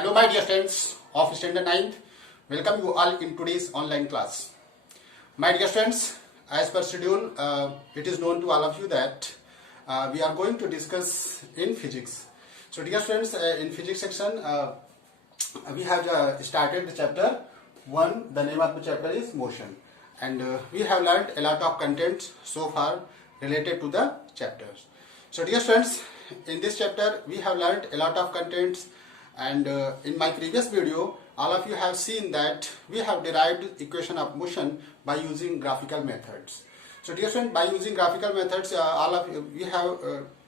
Hello my dear friends of standard 9th. Welcome you all in today's online class. My dear friends, as per schedule, it is known to all of you that we are going to discuss in physics. So dear friends, in physics section, we have started the chapter 1. The name of the chapter is motion. And we have learned a lot of content so far related to the chapters. So dear friends, in this chapter we have learned a lot of contents, and in my previous video all of you have seen that we have derived equation of motion by using graphical methods. So dear friends, by using graphical methods we have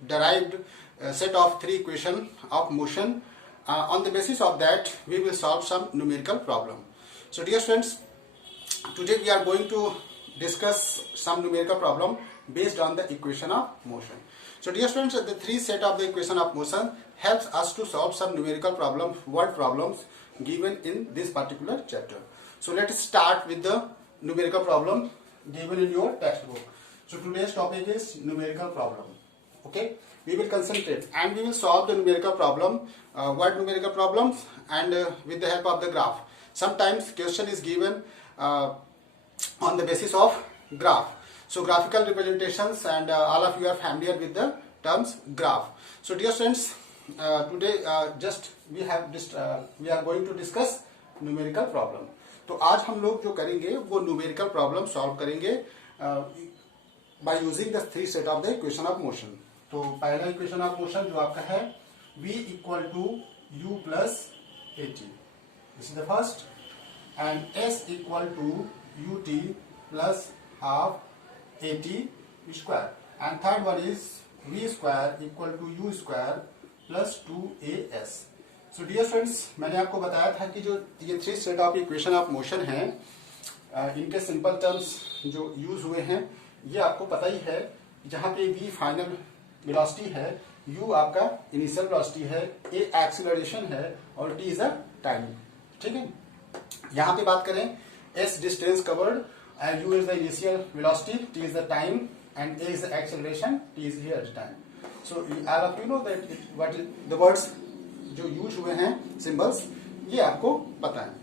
derived a set of 3 equations of motion. On the basis of that we will solve some numerical problem. So dear friends, today we are going to discuss some numerical problem based on the equation of motion. So dear friends, the 3 set of the equation of motion helps us to solve some numerical problems, word problems given in this particular chapter. So let us start with the numerical problem given in your textbook. So today's topic is numerical problem. Okay, we will concentrate and we will solve the numerical problem, word numerical problems, and with the help of the graph. Sometimes question is given on the basis of graph. So graphical representations, and all of you are familiar with the terms graph. So dear friends, today we are going to discuss numerical problem. तो आज हम लोग जो करेंगे वो numerical problem solve करेंगे by using the 3 set of the equation of motion. तो पहला equation of motion जो आपका है v equal to u plus at. This is the first, and s equal to ut plus half at square, and third one is v square equal to u square plus 2as. So dear friends, मैंने आपको बताया था कि जो ये 3 set of equation of motion हैं, इनके simple terms जो यूज हुए हैं ये आपको पता ही है. जहाँ पे v फाइनल वेलोसिटी है, u आपका इनिशियल वेलोसिटी है, a एक्सीलरेशन है और t इज अ टाइम. ठीक है, यहाँ पे बात करें s distance covered and u is the initial velocity, t is the time, and a is the acceleration, t is here the time. So all of you know that what is the words जो use हुए हैं, symbols, ये आपको पता है.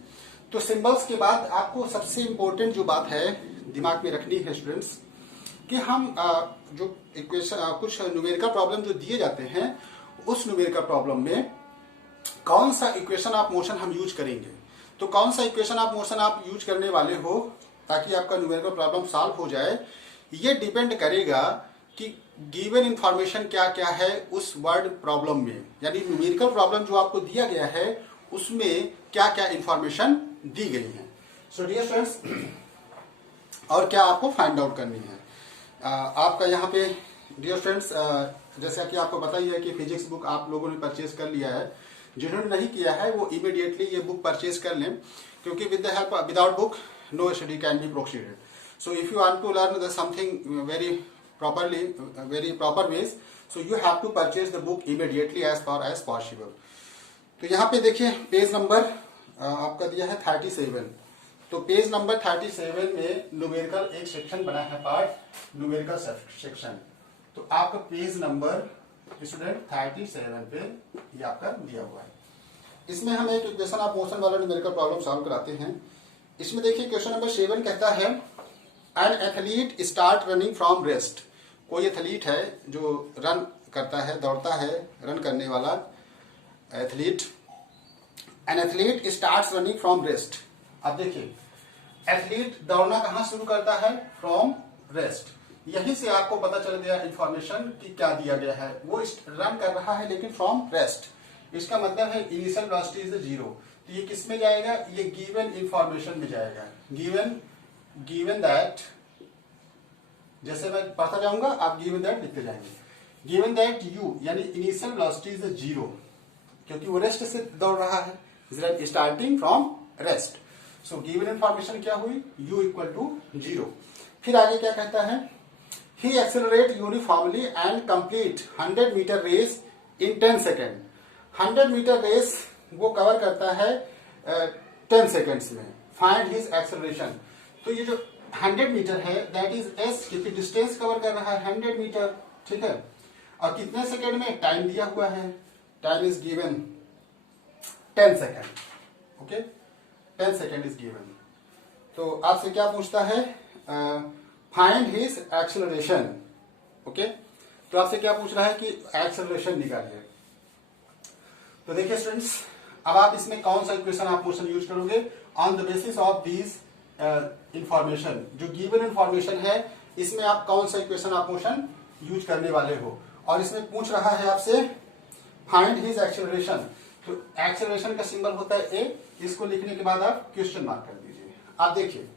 तो symbols के बाद आपको सबसे इंपॉर्टेंट जो बात है दिमाग में रखनी है स्टूडेंट्स, कि हम जो इक्वेशन कुछ न्यूमेरिकल प्रॉब्लम जो दिए जाते हैं उस न्यूमेरिकल प्रॉब्लम में कौन सा इक्वेशन ऑफ मोशन हम यूज करेंगे. तो कौन सा इक्वेशन ऑफ मोशन आप यूज करने वाले हो ताकि आपका न्यूमेरिकल प्रॉब्लम सॉल्व हो जाए, ये डिपेंड करेगा कि गिवन इंफॉर्मेशन क्या क्या है उस वर्ड प्रॉब्लम में. यानी न्यूमेरिकल प्रॉब्लम जो आपको दिया गया है उसमें क्या क्या इंफॉर्मेशन दी गई है. सो डियर फ्रेंड्स, और क्या आपको फाइंड आउट करनी है. आपका यहाँ पे डियर फ्रेंड्स, जैसा कि आपको पता ही है कि फिजिक्स बुक आप लोगों ने परचेज कर लिया है. जिन्होंने नहीं किया है वो इमीडिएटली ये बुक परचेज कर लें, क्योंकि with the help without book no study can be proceeded. So if you want to learn the something very proper ways, so you have to purchase the book immediately as far as possible. तो यहाँ पे देखिए page number आपका दिया है 37. तो page number 37 में numerical एक सेक्शन बना है, पार्ट न्यूमेरिकल सेक्शन. तो आपका पेज नंबर स्टूडेंट 37 पे ये आपका दिया हुआ है. इसमें हम एक इक्वेशन ऑफ मोशन वाला न्यूमेरिकल प्रॉब्लम सॉल्व कराते हैं. इसमें देखिए क्वेश्चन नंबर 7 कहता है an athlete start running from rest. कोई एथलीट है जो रन करता है, दौड़ता है, रन करने वाला athlete. An athlete start running from rest. अब देखिए एथलीट दौड़ना कहाँ शुरू करता है, फ्रॉम रेस्ट. यहीं से आपको पता चल गया इंफॉर्मेशन कि क्या दिया गया है. वो रन कर रहा है लेकिन फ्रॉम रेस्ट. इसका मतलब है इनिशियल वेलोसिटी इज 0. तो ये किस में जाएगा, ये गिवन इंफॉर्मेशन में जाएगा. गिवन दैट, जैसे मैं पढ़ता जाऊंगा आप गिवन दैट लिखते जाएंगे. गिवन दैट यू यानी इनिशियल वेलोसिटी इज 0, क्योंकि वो रेस्ट से दौड़ रहा है, starting from rest. So given information क्या हुई, u इक्वल टू 0. फिर आगे क्या कहता है, he accelerate uniformly and complete 100 metre race in 10 second. 100 metre race वो कवर करता है 10 सेकेंड्स में. Find his acceleration. तो ये जो 100 मीटर है दैट इज s, क्योंकि डिस्टेंस कवर कर रहा है 100 मीटर. ठीक है, और कितने सेकेंड में, टाइम दिया हुआ है, time is given 10 second. Okay, 10 second is given. तो आपसे क्या पूछता है, फाइंड हिज एक्सेलरेशन. ओके, तो आपसे क्या पूछ रहा है कि एक्सेलरेशन निकालिए. तो देखिए स्टूडेंट्स, अब आप इसमें कौन सा इक्वेशन आप मोशन यूज करोगे on the basis of these information. जो गिवन इंफॉर्मेशन है इसमें आप कौन सा इक्वेशन आप मोशन यूज करने वाले हो. और इसमें पूछ रहा है आपसे फाइंड हिज एक्सेलरेशन. तो एक्सेलरेशन का सिंबल होता है ए. इसको लिखने के बाद आप क्वेश्चन मार्क कर दीजिए. आप देखिए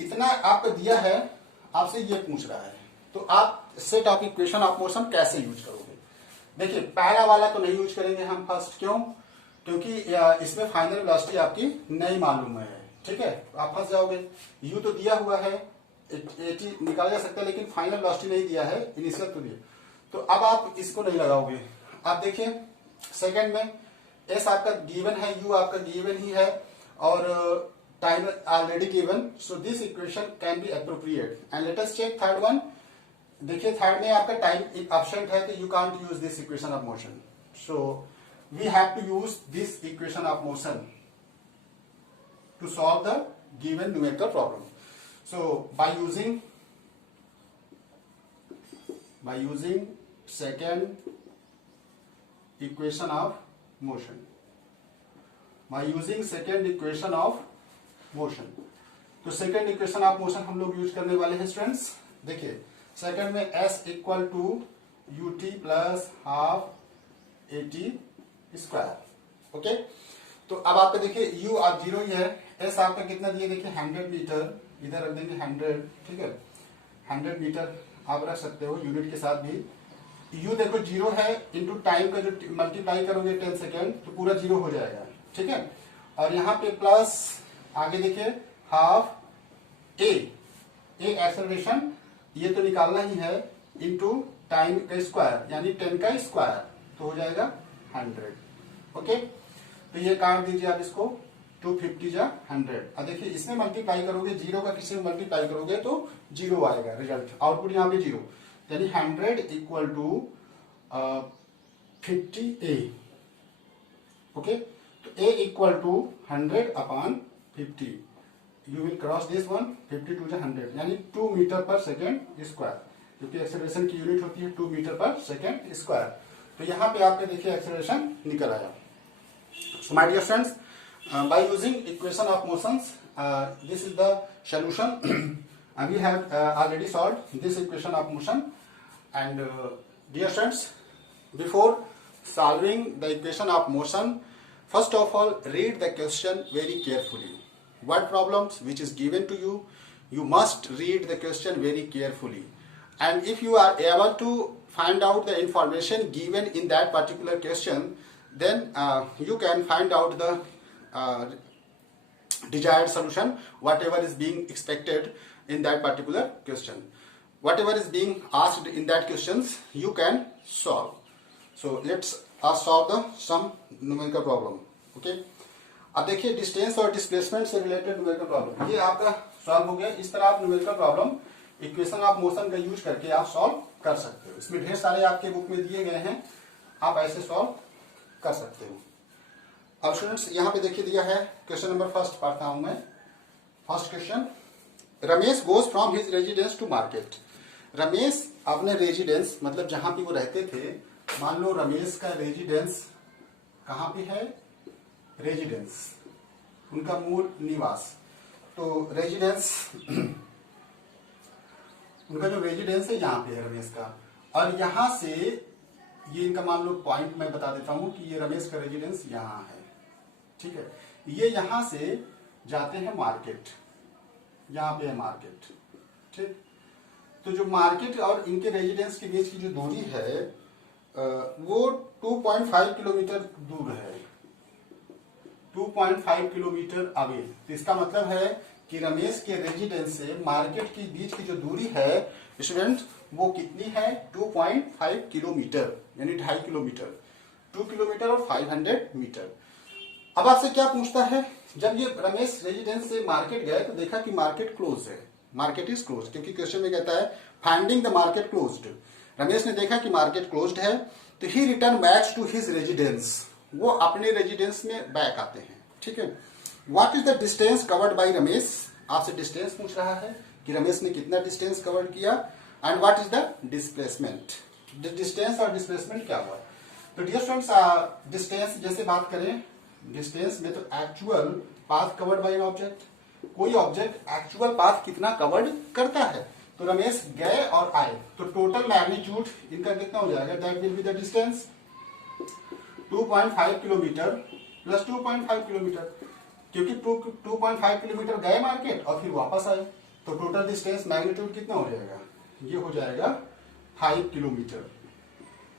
इतना आपको दिया है, आपसे ये पूछ रहा है, तो आप set of equation of motion कैसे यूज करोगे. देखिए पहला वाला तो नहीं यूज करेंगे हम फर्स्ट. क्यों? क्योंकि इसमें फाइनल वेलोसिटी आपकी नहीं मालूम है. ठीक है, आप फंस जाओगे. यू तो दिया हुआ है, 80 निकाला जा सकता है, लेकिन फाइनल वेलोसिटी नहीं दिया है, इनिशियल तो दिया. तो अब आप इसको नहीं लगाओगे. आप देखिए सेकंड में एस आपका गिवन है, यू आपका गिवन ही है, और time already given. So this equation can be appropriate. And let us check third one. देखिए थर्ड में आपका टाइम एब्सेंट है, तो you can't use this equation of motion. So we have to use this equation of motion to solve the given numerical problem. So by using second equation of motion, तो second equation of motion हम लोग use करने वाले हैं students. देखिए second में s equal to u t plus half a t square. Okay, तो अब आपका देखिए u आप 0 ही है, s आपका कितना दिए देखिए 100 मीटर, इधर रख देंगे 100. ठीक है, 100 मीटर आप रख सकते हो यूनिट के साथ भी. u देखो 0 है, इंटू टाइम का जो मल्टीप्लाई करोगे 10 सेकेंड तो पूरा 0 हो जाएगा. ठीक है, और यहाँ पे प्लस आगे देखिए हाफ ए एक्सेलरेशन, ये तो निकालना ही है, इंटू टाइम का स्क्वायर यानी 10 का स्क्वायर, तो हो जाएगा 100. ओके, तो ये काट दीजिए आप इसको, 250 जा 100. अब देखिए इसमें मल्टीप्लाई करोगे, 0 का किसी में मल्टीप्लाई करोगे तो 0 आएगा रिजल्ट, आउटपुट यहाँ पे 0, यानी 100 इक्वल टू 50 ए. ओके, तो a equal to 100 upon 50. You will cross this one, 52 जा 100, यानी 2 मीटर पर सेकेंड स्क्वायर, क्योंकि एक्सेलरेशन की यूनिट होती है 2 मीटर पर सेकेंड स्क्वायर. तो यहाँ पे आपके देखिए एक्सेलरेशन निकल आया. So my dear friends, by using equation of motions, this is the solution. And we have already solved this equation of motion. And dear friends, before solving the equation of motion, first of all read the question very carefully. What problems which is given to you, you must read the question very carefully. And if you are able to find out the information given in that particular question, then you can find out the desired solution, whatever is being expected in that particular question. Whatever is being asked in that questions, you can solve. So let's solve the some numerical problem. Okay, अब देखिए distance और displacement से related numerical problem, ये आपका solve हो गया. इस तरह आप numerical problem equation of motion का यूज करके आप सॉल्व कर सकते हो. इसमें ढेर सारे आपके बुक में दिए गए हैं, आप ऐसे सॉल्व कर सकते हो. अब स्टूडेंट्स यहाँ पे देखिए दिया है क्वेश्चन नंबर फर्स्ट, पढ़ता हूं मैं. First question, Ramesh goes from his residence to market. Ramesh अपने रेजिडेंस मतलब जहां पे वो रहते थे, मान लो रमेश का रेजिडेंस कहाँ पे है, रेजिडेंस उनका मूल निवास. तो रेजिडेंस उनका जो रेजिडेंस है यहाँ पे है रमेश का, और यहाँ से ये इनका मान लो पॉइंट मैं बता देता हूं कि ये रमेश का रेजिडेंस यहाँ है. ठीक है, ये यहाँ से जाते हैं मार्केट, यहाँ पे है मार्केट. ठीक, तो जो मार्केट और इनके रेजिडेंस के बीच की जो दूरी है वो 2.5 किलोमीटर दूर है, 2.5 किलोमीटर अवे. तो इसका मतलब है कि रमेश के रेजिडेंस से मार्केट के बीच की जो दूरी है स्टूडेंट, वो कितनी है, 2.5 किलोमीटर, यानी 2.5 किलोमीटर, 2 किलोमीटर और 500 मीटर. अब आपसे क्या पूछता है, जब ये रमेश रेजिडेंस से मार्केट गए तो देखा कि मार्केट क्लोज है, मार्केट इज क्लोज, क्योंकि क्वेश्चन में कहता है finding the market closed. Ramesh ने देखा कि मार्केट क्लोज्ड है, तो he return back to his residence. वो अपने रेजिडेंस में बैक आते हैं। ठीक है, what is the distance covered by Ramesh, आपसे डिस्टेंस पूछ रहा है कि रमेश ने कितना डिस्टेंस कवर किया, and what is the displacement, distance और डिस्प्लेसमेंट क्या हुआ। तो डियर स्टूडेंट्स, डिस्टेंस जैसे बात करें, डिस्टेंस में तो actual path covered by an object, कोई ऑब्जेक्ट एक्चुअल पाथ कितना कवर्ड करता है। तो रमेश गए और आए, तो टोटल मैग्नीट्यूड इनका कितना हो जाएगा, that will be the distance 2.5 kilometre plus 2.5 kilometre, क्योंकि 2.5 किलोमीटर गए मार्केट और फिर वापस आए, तो टोटल डिस्टेंस मैग्नीट्यूड कितना हो जाएगा, ये हो जाएगा 5 किलोमीटर।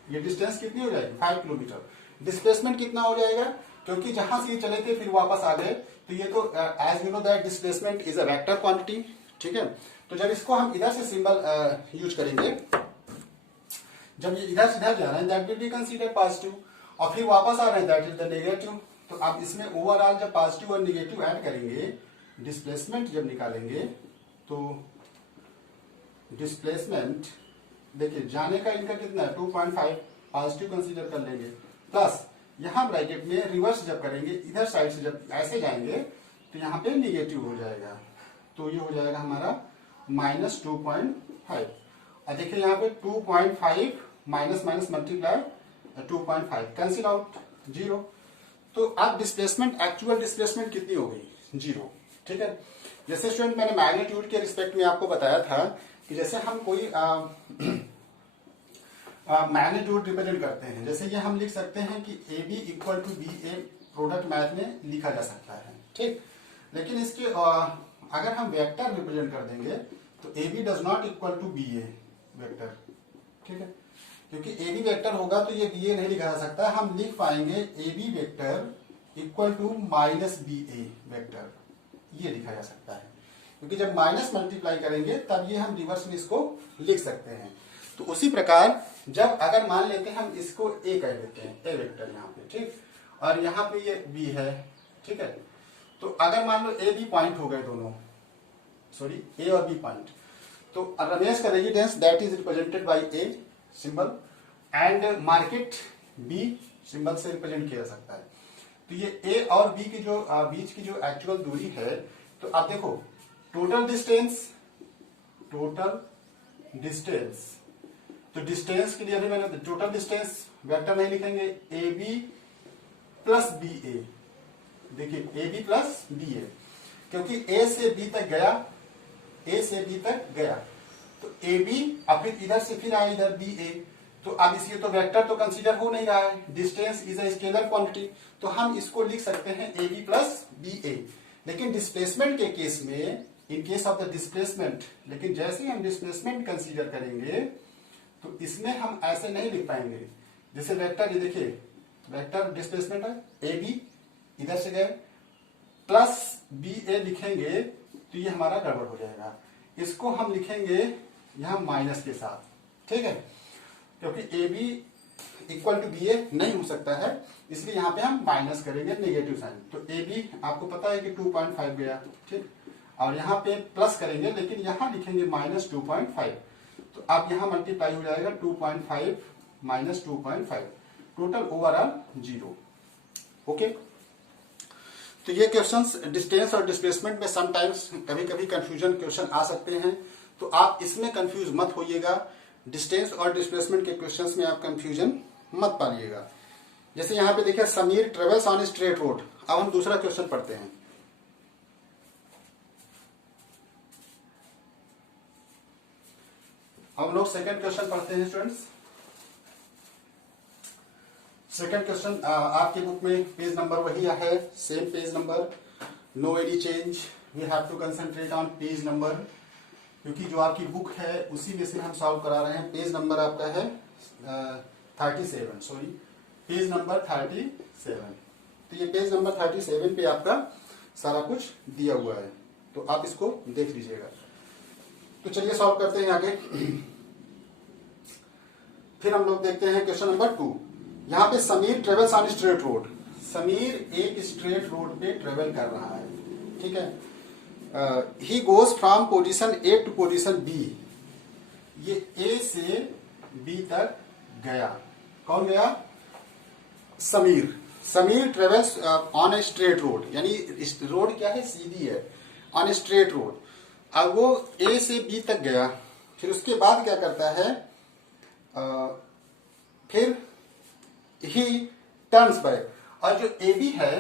ये डिस्टेंस कितनी हो जाएगी, 5 किलोमीटर। डिस्प्लेसमेंट कितना हो जाएगा, क्योंकि जहां से ये चले थे फिर वापस आ गए, तो ये तो as you know that displacement is a vector quantity. ठीक है, तो जब इसको हम इधर से सिंबल यूज करेंगे, जब ये इधर से इधर जा रहे हैं that will be consider positive, और फिर वापस आ रहे हैं दैट इज द नेगेटिव। तो आप इसमें ओवरऑल जब पॉजिटिव और नेगेटिव ऐड करेंगे, डिस्प्लेसमेंट जब निकालेंगे, तो डिस्प्लेसमेंट देखिए जाने का इनका कितना है 2.5, पॉजिटिव कंसीडर कर लेंगे, प्लस यहां ब्रैकेट में रिवर्स जब करेंगे, इधर साइड से जब ऐसे जाएंगे तो यहाँ पे निगेटिव हो जाएगा, तो ये हो जाएगा हमारा -2.5। और देखिए यहाँ पे 2.5 minus minus multiply 2.5 cancel out 0। तो अब डिस्प्लेसमेंट, एक्चुअल डिस्प्लेसमेंट कितनी हो गई, 0। ठीक है, जैसे स्टूडेंट मैंने मैग्नीट्यूड के रिस्पेक्ट में आपको बताया था कि जैसे हम कोई मैग्नीट्यूड रिप्रेजेंट करते हैं, जैसे ये हम लिख सकते हैं कि A B equal to B A, product math में लिखा जा सकता है। ठीक, लेकिन इसके अगर हम वेक्टर रिप्रेजेंट कर देंगे तो A B does not equal to B A vector. ठीक है, क्योंकि ए बी वेक्टर होगा तो ये बी ए नहीं लिखा जा सकता, हम लिख पाएंगे A B vector equal to minus B A vector, ये लिखा जा सकता है, क्योंकि जब माइनस मल्टीप्लाई करेंगे तब ये हम रिवर्स में इसको लिख सकते हैं। तो उसी प्रकार जब अगर मान लेते हैं हम इसको ए कह देते हैं, ए वेक्टर यहाँ पे, ठीक, और यहाँ पे ये बी है। ठीक है, तो अगर मान लो ए बी पॉइंट हो गए दोनों, सॉरी ए और बी पॉइंट, तो रमेश का residence that is represented by A symbol and market B symbol से रिप्रेजेंट किया जा सकता है। तो ये ए और बी की जो बीच की जो एक्चुअल दूरी है, तो आप देखो टोटल डिस्टेंस, तो डिस्टेंस के लिए अभी मैंने टोटल डिस्टेंस वेक्टर नहीं लिखेंगे, ए बी प्लस बी ए, देखिए ए बी प्लस बी ए, क्योंकि ए से बी तक गया, ए से बी तक गया, तो ए बी अब फिर इधर से फिर आया इधर बी ए, तो अब इसलिए तो वेक्टर तो कंसीडर हो नहीं रहा है, distance is a scalar quantity, तो हम इसको लिख सकते हैं ए बी प्लस बी ए। लेकिन डिस्प्लेसमेंट के केस में, in case of the displacement, लेकिन जैसे ही हम डिस्प्लेसमेंट कंसीडर करेंगे तो इसमें हम ऐसे नहीं लिख पाएंगे, जैसे वेक्टर, ये देखिए वेक्टर डिस्प्लेसमेंट है, ए बी इधर से गए प्लस बी ए लिखेंगे तो ये हमारा गड़बड़ हो जाएगा, इसको हम लिखेंगे यहां माइनस के साथ। ठीक है, क्योंकि A B equal to B A नहीं हो सकता है, इसलिए यहाँ पे हम माइनस करेंगे नेगेटिव साइन। तो ए बी आपको पता है कि 2.5 गया, ठीक, और यहाँ पे प्लस करेंगे, लेकिन यहाँ लिखेंगे माइनस 2.5, तो अब यहाँ मल्टीप्लाई हो जाएगा 2.5 माइनस 2.5, टोटल ओवरऑल 0। ओके, तो ये क्वेश्चंस डिस्टेंस और डिस्प्लेसमेंट में समटाइम्स कभी कभी कंफ्यूजन क्वेश्चन आ सकते हैं, तो आप इसमें कंफ्यूज मत होइएगा, डिस्टेंस और डिस्प्लेसमेंट के क्वेश्चंस में आप कंफ्यूजन मत पालिएगा। जैसे यहाँ पे देखिए Sameer travels on straight road. अब हम दूसरा क्वेश्चन पढ़ते हैं। हम लोग सेकंड क्वेश्चन पढ़ते हैं स्टूडेंट्स। सेकंड क्वेश्चन आपके बुक में पेज नंबर वही है, same page number, no any change, we have to concentrate on page number, क्योंकि जो आपकी बुक है उसी में से हम सॉल्व करा रहे हैं। पेज नंबर आपका है 37, सॉरी पेज नंबर 37। तो ये पेज नंबर 37 पे आपका सारा कुछ दिया हुआ है, तो आप इसको देख लीजिएगा। तो चलिए सॉल्व करते हैं आगे। फिर हम लोग देखते हैं क्वेश्चन नंबर 2। यहाँ पे Sameer travels on straight road, Sameer एक स्ट्रेट रोड पे ट्रेवल कर रहा है, ठीक है। He goes from position A to position B, ये ए से बी तक गया, कौन गया? Sameer. Sameer travels on a straight road, यानी रोड क्या है, सीधी है, ऑन ए स्ट्रेट रोड। अब वो ए से बी तक गया, फिर उसके बाद क्या करता है, फिर ही टर्न्स बैक। और जो ए बी है,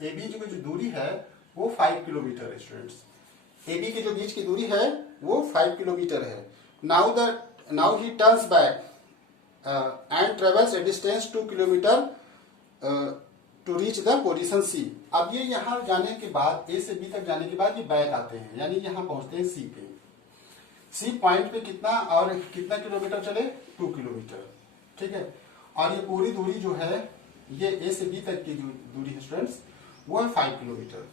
ए बी की जो दूरी है वो 5 किलोमीटर है स्टूडेंट्स। ए बी की जो बीच की दूरी है वो 5 किलोमीटर है। Now he turns back and travels a distance 2 kilometre to reach the position C. अब ये यहाँ जाने के बाद, ए से बी तक जाने के बाद ये बैक आते हैं, यानी यहाँ पहुंचते हैं सी पे। सी पॉइंट पे कितना और कितना किलोमीटर चले, 2 किलोमीटर, ठीक है। और ये पूरी दूरी जो है, ये ए से बी तक की जो दूरी है स्टूडेंट्स, वो है 5 किलोमीटर।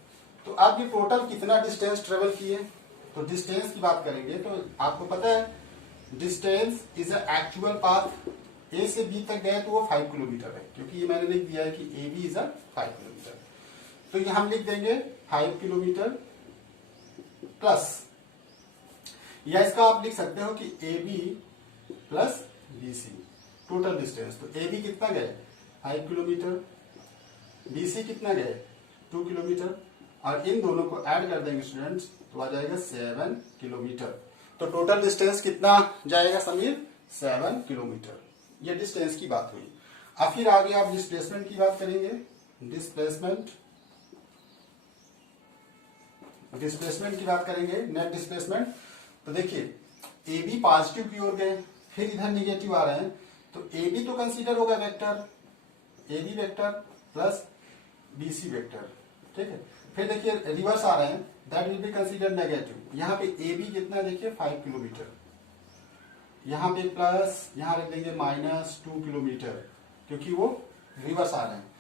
तो आप ये टोटल कितना डिस्टेंस ट्रेवल किए, तो डिस्टेंस की बात करेंगे तो आपको पता है distance is a actual path. A से बी तक गए तो वो 5 किलोमीटर है, क्योंकि ये मैंने लिख दिया है कि A B is a 5 kilometre. तो ये हम लिख देंगे 5 किलोमीटर प्लस, या इसका आप लिख सकते हो कि A B plus B C, total distance. तो ए बी कितना गए, 5 किलोमीटर, बी सी कितना गए, 2 किलोमीटर, और इन दोनों को ऐड कर देंगे स्टूडेंट्स तो आ जाएगा 7 किलोमीटर। तो टोटल डिस्टेंस कितना जाएगा समीर, 7 किलोमीटर। ये डिस्टेंस की बात हुई। अब फिर आगे आप डिस्प्लेसमेंट की बात करेंगे। डिस्प्लेसमेंट की बात करेंगे, नेट डिस्प्लेसमेंट। तो देखिए ए बी पॉजिटिव की ओर गए, फिर इधर निगेटिव आ रहे हैं, तो ए बी तो कंसीडर होगा vector, A B vector plus B C vector, ठीक है। फिर देखिए रिवर्स आ रहे हैं, that will be consider negative. यहाँ पे ए बी कितना देखिए 5 किलोमीटर, यहाँ पे प्लस, यहाँ रख देंगे -2 किलोमीटर, क्योंकि वो रिवर्स आ रहे हैं।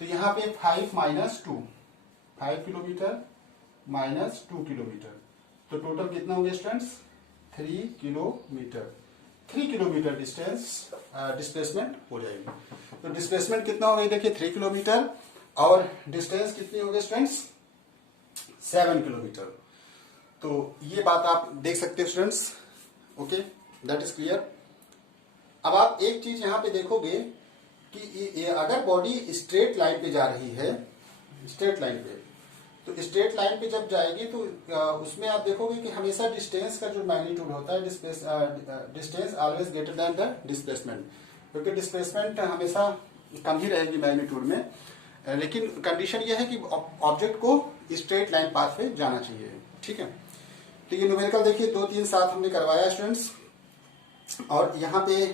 तो यहाँ पे 5 - 2, 5 किलोमीटर -2 किलोमीटर, तो टोटल कितना हो गया स्टूडेंट्स, 3 किलोमीटर। 3 किलोमीटर डिस्प्लेसमेंट हो जाएगी। तो डिस्प्लेसमेंट कितना हो गई देखिए 3 किलोमीटर, और डिस्टेंस कितनी हो गई स्टूडेंट्स, 7 किलोमीटर। तो ये बात आप देख सकते हैं students, okay, that is clear. अब आप एक चीज यहां पे देखोगे कि ये अगर बॉडी स्ट्रेट लाइन पे जा रही है, स्ट्रेट लाइन पे, तो स्ट्रेट लाइन पे जब जाएगी तो उसमें आप देखोगे कि हमेशा डिस्टेंस का जो मैग्नीट्यूड होता है, distance always greater than the displacement, क्योंकि डिस्प्लेसमेंट हमेशा कम ही रहेगी मैग्नीट्यूड में, लेकिन कंडीशन यह है कि ऑब्जेक्ट को स्ट्रेट लाइन पाथ पे जाना चाहिए, ठीक है। तो ये न्यूमेरिकल देखिए 2, 3, 7 हमने करवाया स्टूडेंट्स। और यहाँ पे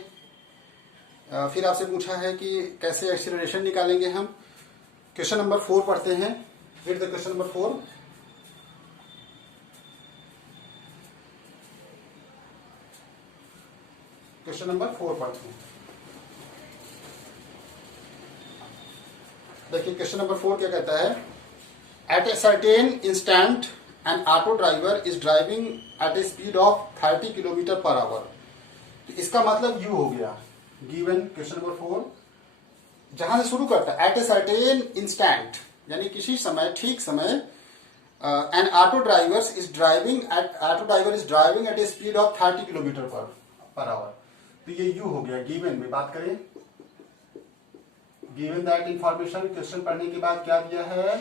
फिर आपसे पूछा है कि कैसे एक्सीलरेशन निकालेंगे हम। क्वेश्चन नंबर 4 पढ़ते हैं, read the question number 4। Question number 4 पढ़ते हैं। देखिए क्वेश्चन नंबर 4 क्या कहता है, at a certain instant an auto driver is driving at a speed of 30 kilometre per hour. तो इसका मतलब यू हो गया, गिवन क्वेश्चन नंबर 4 जहां से शुरू करता है, एट ए सर्टेन इंस्टेंट, यानी किसी समय, ठीक समय, N auto driver is driving at a speed of 30 kilometre per hour. तो ये यू हो गया, गिवन में बात करें, गिवन दैट इंफॉर्मेशन। क्वेश्चन पढ़ने के बाद क्या दिया है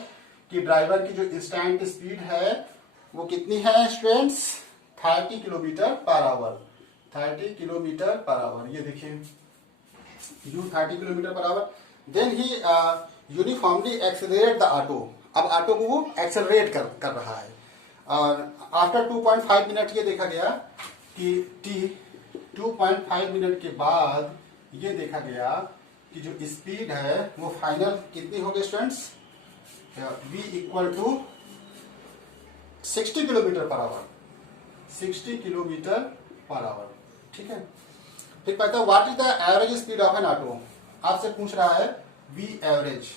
कि ड्राइवर की जो इंस्टेंट स्पीड है वो कितनी है students, 30 kilometre per hour, 30 kilometre per hour. ये देखिए u 30 kilometre per hour. Then he uniformly accelerate the auto. अब ऑटो को वो एक्सेलरेट कर रहा है, और आफ्टर 2.5 मिनट ये देखा गया कि 2.5 मिनट के बाद ये देखा गया कि जो स्पीड है वो फाइनल कितनी हो गई students, v equal to 60 kilometre per hour, 60 kilometre per hour, ठीक है। फिर कहता है what is the average speed of an auto. आपसे पूछ रहा है v एवरेज,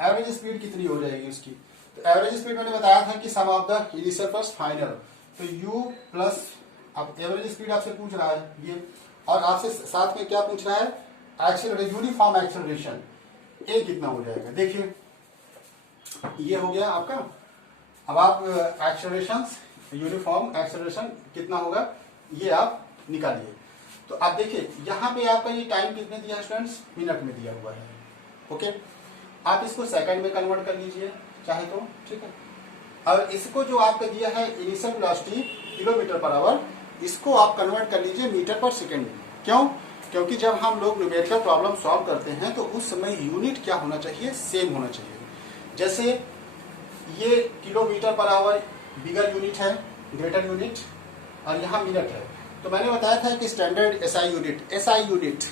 एवरेज स्पीड कितनी हो जाएगी उसकी। तो एवरेज स्पीड मैंने बताया था कि sum of the initial plus final, तो u प्लस, अब एवरेज स्पीड आपसे पूछ रहा है ये, और आपसे साथ में क्या पूछ रहा है, एक्सेलरेशन, यूनिफॉर्म एक्सेलरेशन, ए कितना हो जाएगा। देखिए ये हो गया आपका। अब आप एक्सेलरेशन, यूनिफॉर्म एक्सेलरेशन कितना होगा ये आप निकालिए। तो आप देखिए यहाँ पे आपका ये टाइम कितने दिया है स्टूडेंट्स, मिनट में दिया हुआ है। ओके, आप इसको सेकंड में कन्वर्ट कर लीजिए चाहे तो, ठीक है। और इसको जो आपका दिया है initial velocity kilometre per our, इसको आप कन्वर्ट कर लीजिए मीटर पर सेकेंड में। क्यों? क्योंकि जब हम लोग न्यूमेरिकल प्रॉब्लम सॉल्व करते हैं तो उस समय यूनिट क्या होना चाहिए, सेम होना चाहिए। जैसे ये kilometre per our bigger unit है, ग्रेटर यूनिट, और यहाँ मिनट है। तो मैंने बताया था कि standard SI unit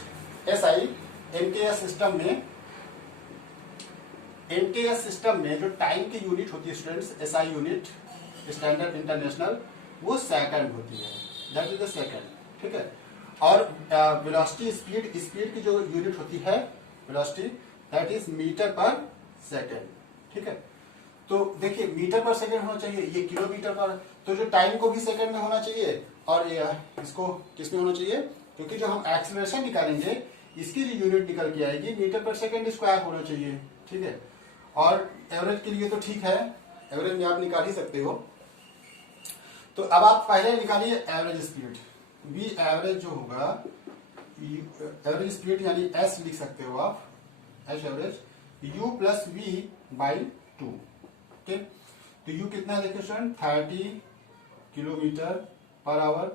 MKS system में जो टाइम की यूनिट होती है students, SI unit standard international, वो सेकंड होती है, दैट इज द सेकंड, ठीक है। और वेलोसिटी स्पीड की जो यूनिट होती है वेलोसिटी, दैट इज मीटर पर सेकंड, ठीक है। तो देखिए मीटर पर सेकंड होना चाहिए, ये किलोमीटर पर, तो जो टाइम को भी सेकंड में होना चाहिए और ये इसको किस में होना चाहिए, क्योंकि जो हम एक्सीलरेशन निकालेंगे इसकी जो यूनिट निकल के आएगी मीटर पर सेकंड स्क्वायर होना चाहिए, ठीक है। और एवरेज के लिए तो ठीक है, एवरेज में आप निकाल ही सकते हो। तो अब आप पहले निकालिए एवरेज स्पीड, वी एवरेज जो होगा, एवरेज स्पीड यानी एस लिख सकते हो आप, S average, u plus v by 2, okay. तो यू कितना है देखिए student, 30 kilometre per hour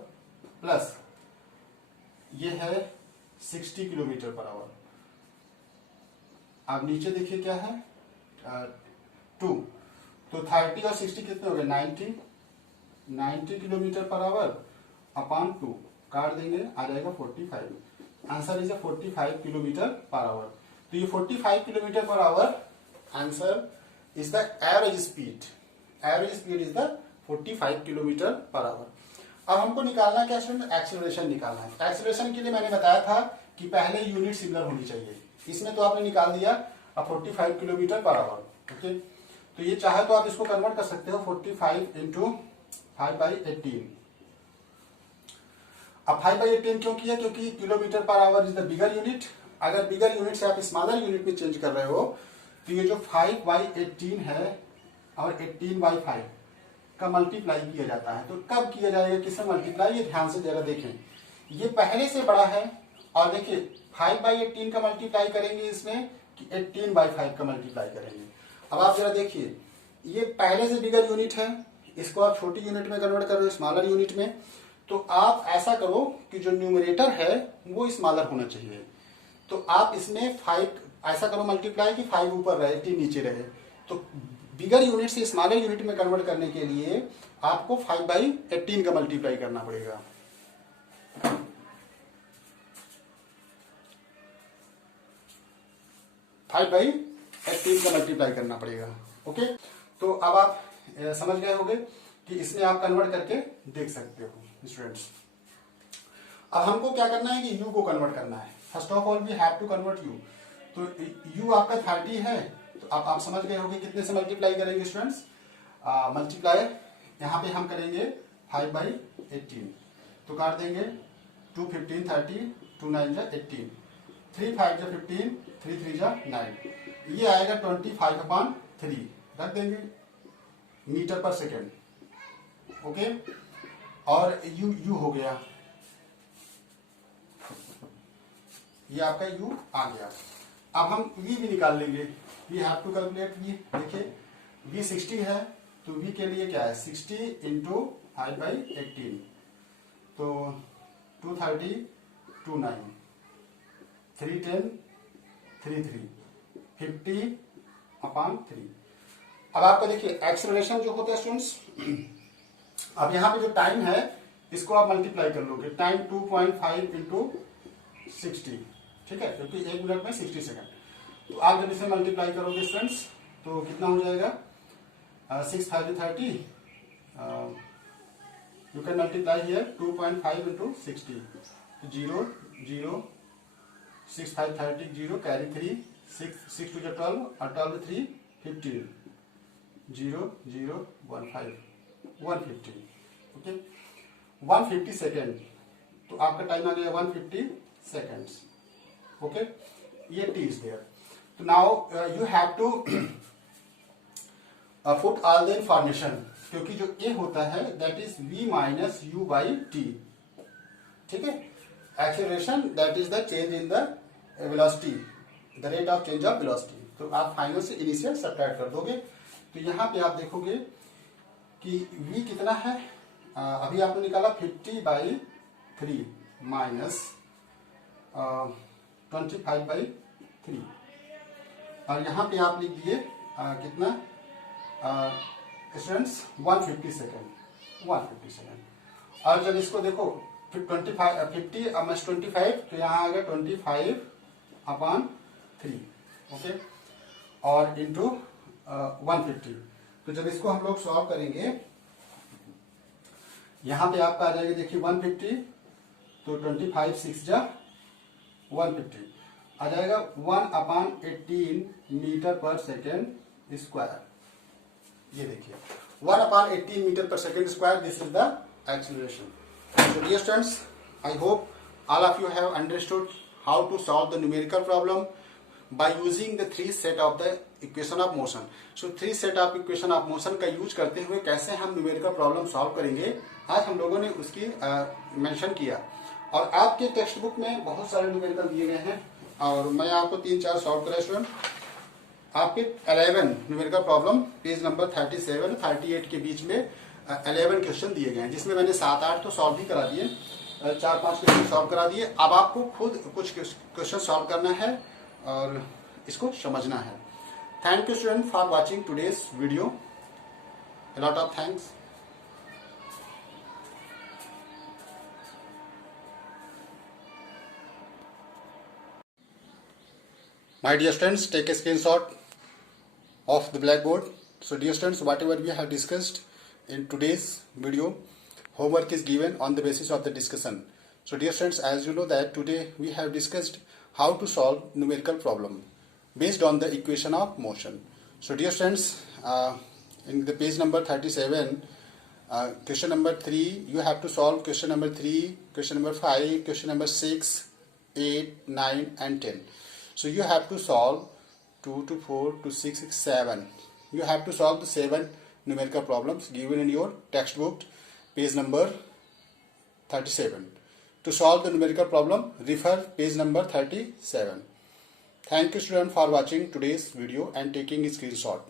plus ये है 60 किलोमीटर पर आवर। अब नीचे देखिए क्या है, 2, तो 30 और 60 कितने हो गए, 90 किलोमीटर पर आवर अपॉन 2 काट देंगे, आ जाएगा 45। Answer is 45 kilometre per hour. तो ये 45 kilometre per our answer is the average speed. Average speed is the 45 kilometre per our. अब हमको निकालना क्या स्टूडेंट, एक्सीलरेशन निकालना है। एक्सीलरेशन के लिए मैंने बताया था कि पहले यूनिट सिमिलर होनी चाहिए, इसमें तो आपने निकाल दिया अब 45 किलोमीटर पर आवर, ओके। तो ये चाहे तो आप इसको कन्वर्ट कर सकते हो 45 इंटू 5/18। अब 5/18 क्यों किया, क्योंकि kilometre per our is the bigger unit. अगर बिगर यूनिट से आप स्मॉलर यूनिट में चेंज कर रहे हो तो ये जो 5/18 है और 18/5 का मल्टीप्लाई किया जाता है। तो कब किया जाएगा, किससे मल्टीप्लाई, ये ध्यान से जरा देखें। ये पहले से बड़ा है और देखिए 5/18 का मल्टीप्लाई करेंगे इसमें कि 18/5 का मल्टीप्लाई करेंगे। अब आप जरा देखिए, ये पहले से बिगर यूनिट है, इसको आप छोटी यूनिट में कन्वर्ट कर रहे हो, स्मॉलर यूनिट में। तो आप ऐसा करो कि जो न्यूमरेटर है वो स्मॉलर होना चाहिए। तो आप इसमें 5 ऐसा करो मल्टीप्लाई कि 5 ऊपर रहे, 18 नीचे रहे। तो बिगर यूनिट से स्मॉलर यूनिट में कन्वर्ट करने के लिए आपको 5/18 का मल्टीप्लाई करना पड़ेगा। का मल्टीप्लाई करना पड़ेगा, ओके। तो अब आप समझ गए होंगे कि इसमें आप कन्वर्ट करके देख सकते हो स्टूडेंट्स। अब हमको क्या करना है कि u को कन्वर्ट करना है। First of all we have to convert u। तो u आपका 30 है, तो आप समझ गए होंगे कितने से मल्टीप्लाई करेंगे स्टूडेंट्स। मल्टीप्लाई यहाँ पे हम करेंगे 5/18, तो काट देंगे 2 15 30, 2 9 जा 18, 3 5 जा 15, 3 3 जा 9, ये आएगा 25/3, रख देंगे मीटर पर सेकेंड, ओके। और u हो गया, ये आपका u आ गया। अब हम v भी निकाल लेंगे, we have to calculate v। देखिए v 60 है, तो v के लिए क्या है 60 इंटू 5/18, तो 230, 29, 310, 33, 50/3। अब आपका देखिए एक्सेलरेशन जो होता है स्टूडेंट्स, अब यहाँ पे जो टाइम है इसको आप मल्टीप्लाई कर लोगे, टाइम 2.5 इंटू 60, ठीक है, क्योंकि 1 मिनट में 60 सेकंड। तो आप जब इसे मल्टीप्लाई करोगे स्टूडेंट्स तो कितना हो जाएगा, 6 5 30, you can multiply here 2.5 into 60, 0 0, 6 5 30, 0 carry 3, 6 2 12 और 12 3 15, 0 0 1 5 150, ओके। 150 सेकेंड, तो आपका टाइम आ गया 150 seconds, okay। ये t is there। तो now you have to put all the information, क्योंकि जो a होता है that is v minus u by t, ठीक है। Acceleration that is the change in the velocity, the rate of change of velocity. तो आप final से initial subtract कर दोगे। तो यहाँ पे आप देखोगे कि v कितना है, अभी आपने निकाला 50/3 माइनस 25/3, और यहाँ पे आप लिख दिए कितना स्टूडेंट्स 150 सेकेंड, 150 सेकेंड। और जब इसको देखो 50 माइनस 25, तो यहाँ आ गया 25/3, ओके, और इंटू 150। तो जब इसको हम लोग सॉल्व करेंगे, यहाँ पे आपका आ जाएगा देखिए 150, तो 25 6 जा 150 आ जाएगा 1/18 मीटर पर सेकेंड स्क्वायर। ये देखिए 1/18 metre per second square, this is the acceleration. So dear students, I hope all of you have understood how to solve the numerical problem by using the three set of the equation of motion. So three set of equation of motion का use करते हुए कैसे हम numerical problem solve करेंगे, आज हम लोगों ने उसकी मेंशन किया। और आपके टेक्स्ट बुक में बहुत सारे न्यूमेरिकल दिए गए हैं, और मैं आपको 3-4 सॉल्व करा स्टूडेंट। आपके 11 न्यूमेरिकल प्रॉब्लम पेज नंबर 37-38 के बीच में 11 क्वेश्चन दिए गए हैं, जिसमें मैंने 7-8 तो सॉल्व भी करा दिए, 4-5 क्वेश्चन सॉल्व करा दिए। अब आपको खुद कुछ क्वेश्चन सॉल्व करना है और इसको समझना है। Thank you student for watching today's video, lot of thanks. My dear students, take a screenshot of the blackboard. So dear students, whatever we have discussed in today's video, homework is given on the basis of the discussion. So dear students, as you know that today we have discussed how to solve numerical problem based on the equation of motion. So dear students, in the page number 37, question number 3, you have to solve question number 3, question number 5, question number 6, 8, 9 and 10. So you have to solve 2 to 4 to 6, 7. You have to solve the 7 numerical problems given in your textbook, page number 37. To solve the numerical problem, refer page number 37. Thank you student for watching today's video and taking a screenshot.